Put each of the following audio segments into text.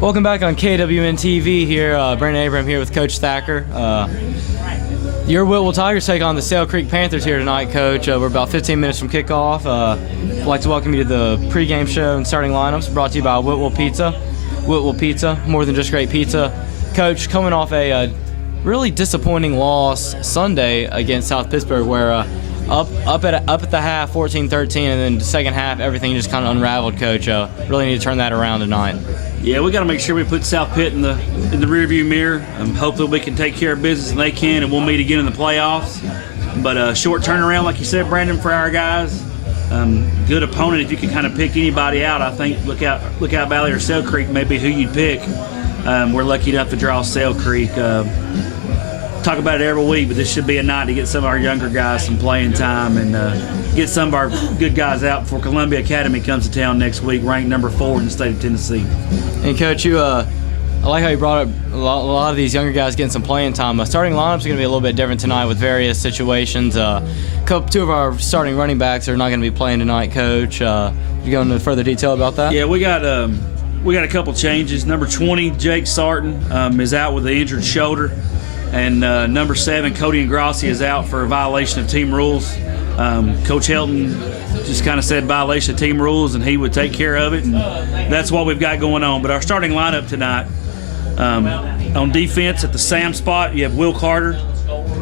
Welcome back on KWN TV here. Brandon Abraham here with Coach Thacker. Your Whitwell Tigers take on the Sail Creek Panthers here tonight, Coach. We're about 15 minutes from kickoff. I'd like to welcome you to the pregame show and starting lineups brought to you by Whitwell Pizza. Whitwell Pizza, more than just great pizza. Coach, coming off a really disappointing loss Sunday against South Pittsburgh, where up at the half, 14-13, and then the second half, everything just kind of unraveled, Coach. Really need to turn that around tonight. Yeah, we got to make sure we put South Pitt in the rearview mirror. Hopefully we can take care of business and they can, and we'll meet again in the playoffs. But short turnaround, like you said, Brandon, for our guys. Good opponent. If you can kind of pick anybody out, I think Lookout Valley or Sail Creek may be who you'd pick. We're lucky enough to draw Sail Creek. Talk about it every week, but this should be a night to get some of our younger guys some playing time and get some of our good guys out before Columbia Academy comes to town next week, ranked number 4 in the state of Tennessee. And Coach, I like how you brought up a lot of these younger guys getting some playing time. Starting lineups are going to be a little bit different tonight with various situations. Two of our starting running backs are not going to be playing tonight, Coach. You go into further detail about that? Yeah, we got a couple changes. Number 20, Jake Sarton, is out with an injured shoulder. And number 7, Cody Ingrassi, is out for a violation of team rules. Coach Helton just kind of said violation of team rules, and he would take care of it. And that's what we've got going on. But our starting lineup tonight, on defense at the Sam spot, you have Will Carter.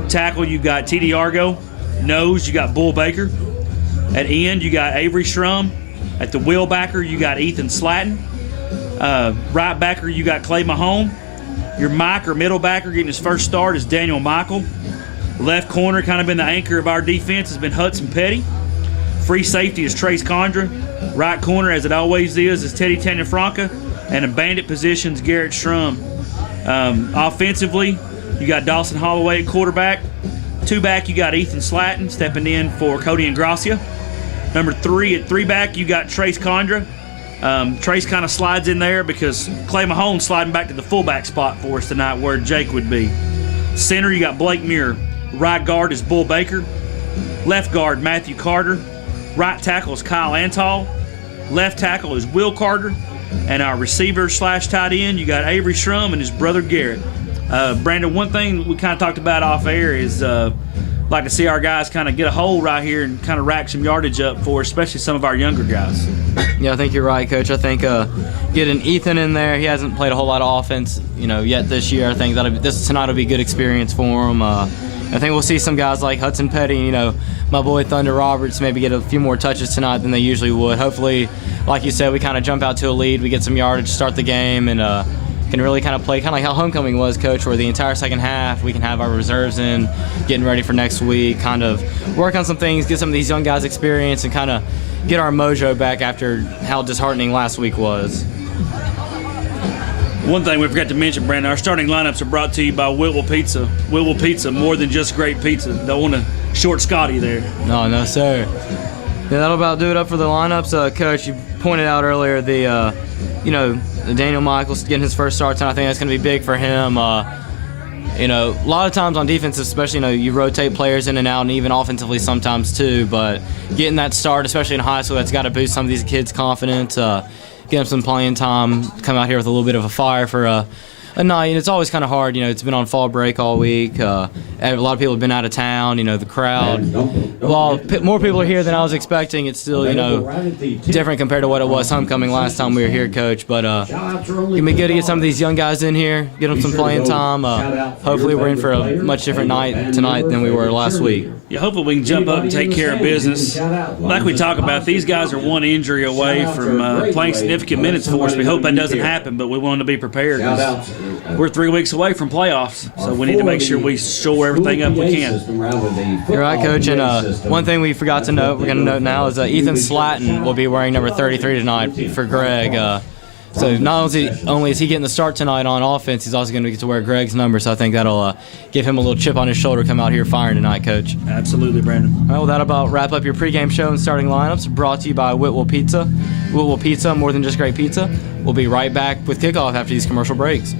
Tackle, you got T.D. Argo. Nose, you got Bull Baker. At end, you got Avery Shrum. At the wheel backer, you got Ethan Slatton. Right backer, you got Clay Mahone. Your Mike or middle backer getting his first start is Daniel Michael. Left corner, kind of been the anchor of our defense, has been Hudson Petty. Free safety is Trace Condra. Right corner, as it always is Teddy Tannafranca. And in bandit positions, Garrett Shrum. Offensively, you got Dawson Holloway at quarterback. 2 back, you got Ethan Slatton stepping in for Cody Ingrassia. Number 3 at 3 back, you got Trace Condra. Trace kind of slides in there because Clay Mahone's sliding back to the fullback spot for us tonight where Jake would be. Center, you got Blake Muir. Right guard is Bull Baker. Left guard, Matthew Carter. Right tackle is Kyle Antal. Left tackle is Will Carter. And our receiver / tight end, you got Avery Shrum and his brother Garrett. Brandon, one thing we kind of talked about off air is like to see our guys kind of get a hold right here and kind of rack some yardage up for us, especially some of our younger guys. Yeah, I think you're right, Coach. I think getting Ethan in there, he hasn't played a whole lot of offense, yet this year. I think tonight will be a good experience for him. I think we'll see some guys like Hudson Petty, my boy Thunder Roberts, maybe get a few more touches tonight than they usually would. Hopefully, like you said, we kind of jump out to a lead, we get some yardage, start the game, and can really kind of play kind of like how homecoming was, Coach, where the entire second half we can have our reserves in, getting ready for next week, kind of work on some things, get some of these young guys experience, and kind of get our mojo back after how disheartening last week was. One thing we forgot to mention, Brandon, our starting lineups are brought to you by Whitwell Pizza. Whitwell Pizza, more than just great pizza. Don't want to short Scotty there. No, sir. Yeah, that'll about do it up for the lineups. Coach, you pointed out earlier the Daniel Michaels getting his first start tonight. I think that's going to be big for him. A lot of times on defense, especially, you rotate players in and out, and even offensively sometimes too. But getting that start, especially in high school, that's got to boost some of these kids' confidence. Get them some playing time. Come out here with a little bit of a fire for a night. And it's always kind of hard. It's been on fall break all week. A lot of people have been out of town. The crowd. While more people are here than I was expecting, it's still different compared to what it was homecoming last time we were here, Coach. But it'll be good to get some of these young guys in here, get them some playing time. Hopefully we're in for a much different night tonight than we were last week. Yeah, hopefully we can jump up and take care of business. Like we talk about, these guys are one injury away from playing significant minutes for us. We hope that doesn't happen, but we want to be prepared. We're 3 weeks away from playoffs, so we need to make sure we shore everything up we can. You're right, Coach. And one thing we forgot to note, we're going to note now, is Ethan Slatton will be wearing number 33 tonight for Greg. So not only is he getting the start tonight on offense, he's also going to get to wear Greg's number. So I think that'll give him a little chip on his shoulder come out here firing tonight, Coach. Absolutely, Brandon. All right, well, that'll about wrap up your pregame show and starting lineups brought to you by Whitwell Pizza. Whitwell Pizza, more than just great pizza. We'll be right back with kickoff after these commercial breaks.